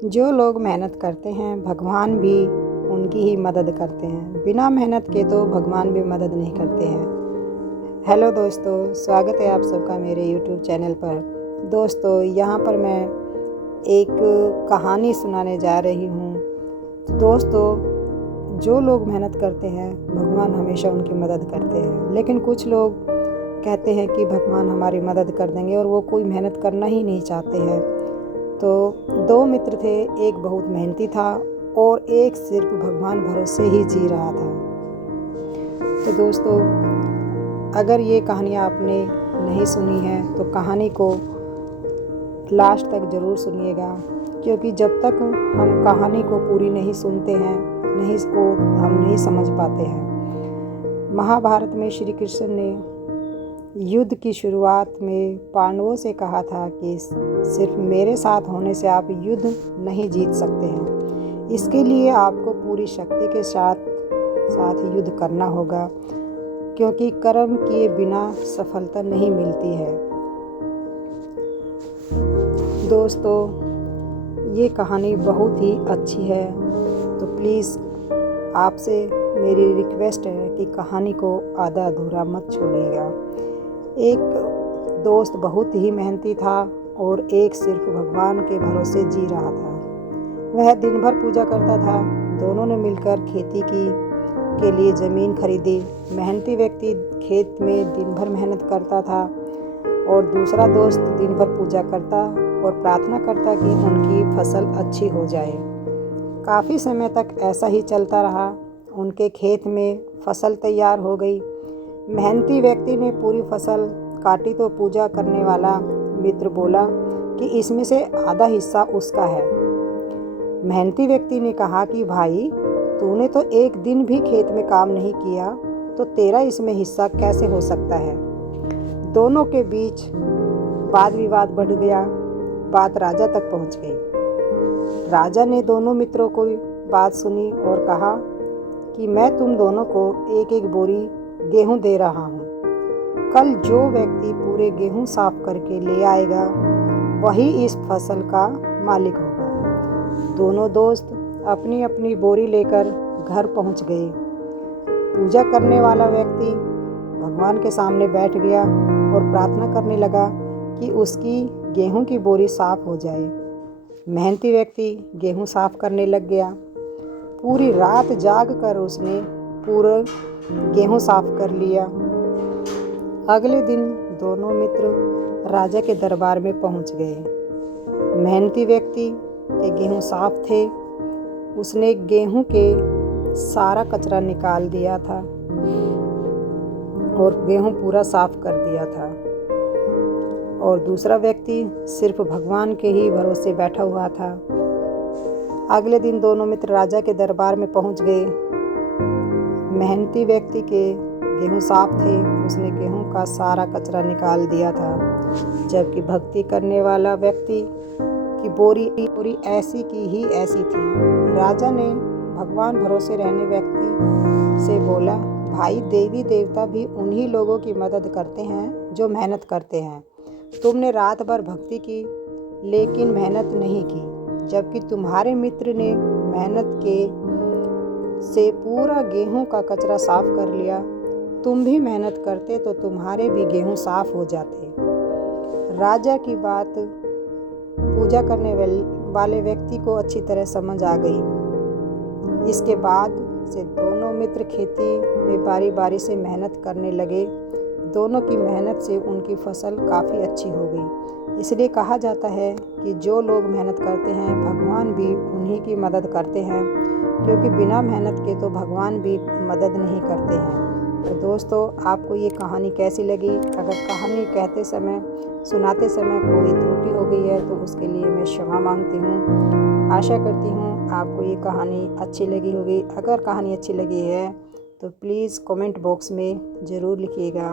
जो लोग मेहनत करते हैं भगवान भी उनकी ही मदद करते हैं। बिना मेहनत के तो भगवान भी मदद नहीं करते हैं। हेलो दोस्तों, स्वागत है आप सबका मेरे YouTube चैनल पर। दोस्तों, यहाँ पर मैं एक कहानी सुनाने जा रही हूँ। दोस्तों, जो लोग मेहनत करते हैं भगवान हमेशा उनकी मदद करते हैं, लेकिन कुछ लोग कहते हैं कि भगवान हमारी मदद कर देंगे और वो कोई मेहनत करना ही नहीं चाहते हैं। तो दो मित्र थे, एक बहुत मेहनती था और एक सिर्फ भगवान भरोसे ही जी रहा था। तो दोस्तों, अगर ये कहानी आपने नहीं सुनी है तो कहानी को लास्ट तक ज़रूर सुनिएगा, क्योंकि जब तक हम कहानी को पूरी नहीं सुनते हैं हम नहीं समझ पाते हैं। महाभारत में श्री कृष्ण ने युद्ध की शुरुआत में पांडवों से कहा था कि सिर्फ मेरे साथ होने से आप युद्ध नहीं जीत सकते हैं। इसके लिए आपको पूरी शक्ति के साथ युद्ध करना होगा, क्योंकि कर्म किए बिना सफलता नहीं मिलती है। दोस्तों, ये कहानी बहुत ही अच्छी है, तो प्लीज़ आपसे मेरी रिक्वेस्ट है कि कहानी को आधा अधूरा मत छोड़िएगा। एक दोस्त बहुत ही मेहनती था और एक सिर्फ भगवान के भरोसे जी रहा था। वह दिन भर पूजा करता था। दोनों ने मिलकर खेती के लिए ज़मीन खरीदी। मेहनती व्यक्ति खेत में दिन भर मेहनत करता था और दूसरा दोस्त दिन भर पूजा करता और प्रार्थना करता कि उनकी फसल अच्छी हो जाए। काफ़ी समय तक ऐसा ही चलता रहा। उनके खेत में फसल तैयार हो गई। मेहनती व्यक्ति ने पूरी फसल काटी तो पूजा करने वाला मित्र बोला कि इसमें से आधा हिस्सा उसका है। मेहनती व्यक्ति ने कहा कि भाई, तूने तो एक दिन भी खेत में काम नहीं किया, तो तेरा इसमें हिस्सा कैसे हो सकता है। दोनों के बीच वाद विवाद बढ़ गया। बात राजा तक पहुंच गई। राजा ने दोनों मित्रों को बात सुनी और कहा कि मैं तुम दोनों को एक एक बोरी गेहूं दे रहा हूँ। कल जो व्यक्ति पूरे गेहूं साफ करके ले आएगा वही इस फसल का मालिक होगा। दोनों दोस्त अपनी अपनी बोरी लेकर घर पहुँच गए। पूजा करने वाला व्यक्ति भगवान के सामने बैठ गया और प्रार्थना करने लगा कि उसकी गेहूं की बोरी साफ हो जाए। मेहनती व्यक्ति गेहूं साफ करने लग गया। पूरी रात जाग कर उसने पूरा गेहूं साफ कर लिया। अगले दिन दोनों मित्र राजा के दरबार में पहुंच गए। मेहनती व्यक्ति के गेहूं साफ थे। उसने गेहूं के सारा कचरा निकाल दिया था और गेहूं पूरा साफ कर दिया था। और दूसरा व्यक्ति सिर्फ भगवान के ही भरोसे बैठा हुआ था। अगले दिन दोनों मित्र राजा के दरबार में पहुंच गए। मेहनती व्यक्ति के गेहूं साफ थे। उसने गेहूं का सारा कचरा निकाल दिया था, जबकि भक्ति करने वाला व्यक्ति की बोरी ऐसी की ही ऐसी थी। राजा ने भगवान भरोसे रहने व्यक्ति से बोला, भाई, देवी देवता भी उन्हीं लोगों की मदद करते हैं जो मेहनत करते हैं। तुमने रात भर भक्ति की लेकिन मेहनत नहीं की, जबकि तुम्हारे मित्र ने मेहनत से पूरा गेहूं का कचरा साफ कर लिया। तुम भी मेहनत करते तो तुम्हारे भी गेहूं साफ हो जाते। राजा की बात पूजा करने वाले व्यक्ति को अच्छी तरह समझ आ गई। इसके बाद से दोनों मित्र खेती में बारी बारी से मेहनत करने लगे। दोनों की मेहनत से उनकी फसल काफ़ी अच्छी हो गई। इसलिए कहा जाता है कि जो लोग मेहनत करते हैं भगवान भी उन्हीं की मदद करते हैं, क्योंकि बिना मेहनत के तो भगवान भी मदद नहीं करते हैं। तो दोस्तों, आपको ये कहानी कैसी लगी? अगर कहानी सुनाते समय कोई त्रुटि हो गई है तो उसके लिए मैं क्षमा मांगती हूँ। आशा करती हूँ आपको ये कहानी अच्छी लगी होगी। अगर कहानी अच्छी लगी है तो प्लीज़ कमेंट बॉक्स में ज़रूर लिखिएगा।